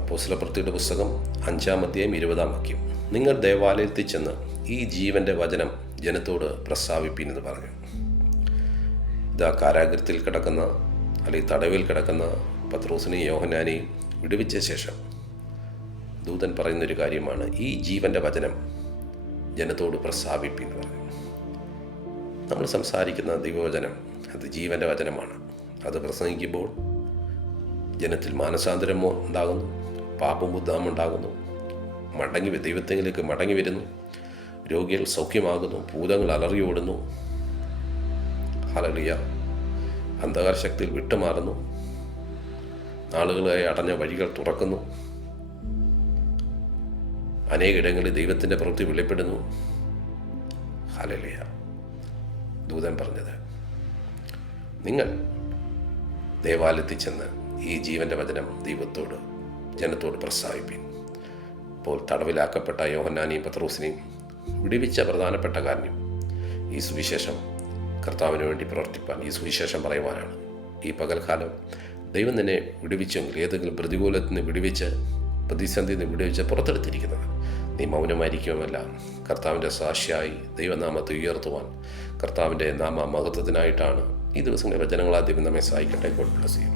അപ്പോസ്തലപ്രവൃത്തിയുടെ പുസ്തകം 5-ാം അധ്യായം 20-ാം വാക്യം. നിങ്ങൾ ദേവാലയത്തിൽ ചെന്ന് ഈ ജീവൻ്റെ വചനം ജനത്തോട് പ്രസ്താവിപ്പീൻ എന്ന് പറഞ്ഞു. ഇതാ കാരാഗൃഹത്തിൽ കിടക്കുന്ന അല്ലെങ്കിൽ തടവിൽ കിടക്കുന്ന പത്രോസിനെയും യോഹന്നാനെയും വിടുവിച്ച ശേഷം ദൂതൻ പറയുന്നൊരു കാര്യമാണ്, ഈ ജീവൻ്റെ വചനം ജനത്തോട് പ്രസ്താവിപ്പീൻ എന്ന് പറഞ്ഞു. നമ്മൾ സംസാരിക്കുന്ന ദൈവവചനം അത് ജീവൻ്റെ വചനമാണ്. അത് പ്രസംഗിക്കുമ്പോൾ ജനത്തിൽ മാനസാന്തരമോ ഉണ്ടാകുന്നു, പാപബുദ്ധം ഉണ്ടാകുന്നു, ദൈവത്തിലേക്ക് മടങ്ങി വരുന്നു, രോഗികൾ സൗഖ്യമാകുന്നു, ഭൂതങ്ങൾ അലറിയോടുന്നു, ഹല്ലേലൂയ, അന്ധകാര ശക്തിയിൽ വിട്ടുമാറുന്നു, നാളുകളായി അടഞ്ഞ വഴികൾ തുറക്കുന്നു, അനേകയിടങ്ങളിൽ ദൈവത്തിൻ്റെ പ്രവൃത്തി വെളിപ്പെടുന്നു. ഹല്ലേലൂയ. ദൂതൻ പറഞ്ഞത്, നിങ്ങൾ ദേവാലയത്തിൽ ചെന്ന് ഈ ജീവൻ്റെ വചനം ജനത്തോട് പ്രസ്താവിപ്പീൻ. ഇപ്പോൾ തടവിലാക്കപ്പെട്ട യോഹന്നാനെയും പത്രോസിനെയും വിടുവിച്ച പ്രധാനപ്പെട്ട കാര്യം ഈ സുവിശേഷം കർത്താവിന് വേണ്ടി പ്രവർത്തിപ്പാൻ, ഈ സുവിശേഷം പറയുവാനാണ്. ഈ പകൽക്കാലം ദൈവം നിന്നെ വിടുവിച്ചെങ്കിൽ, ഏതെങ്കിലും പ്രതികൂലത്തിൽ നിന്ന് വിടുവിച്ച്, പ്രതിസന്ധിയിൽ നിന്ന് വിടുവിച്ച് പുറത്തെടുത്തിരിക്കുന്നത്, നീ മൗനമായിരിക്കുമല്ല. കർത്താവിൻ്റെ സാക്ഷിയായി ദൈവനാമത്തെ ഉയർത്തുവാൻ, കർത്താവിൻ്റെ നാമ മഹത്വത്തിനായിട്ടാണ് ഈ ദിവസങ്ങളിലെ വചനങ്ങളാദ്യം നമ്മെ സഹായിക്കട്ടെ. God bless you.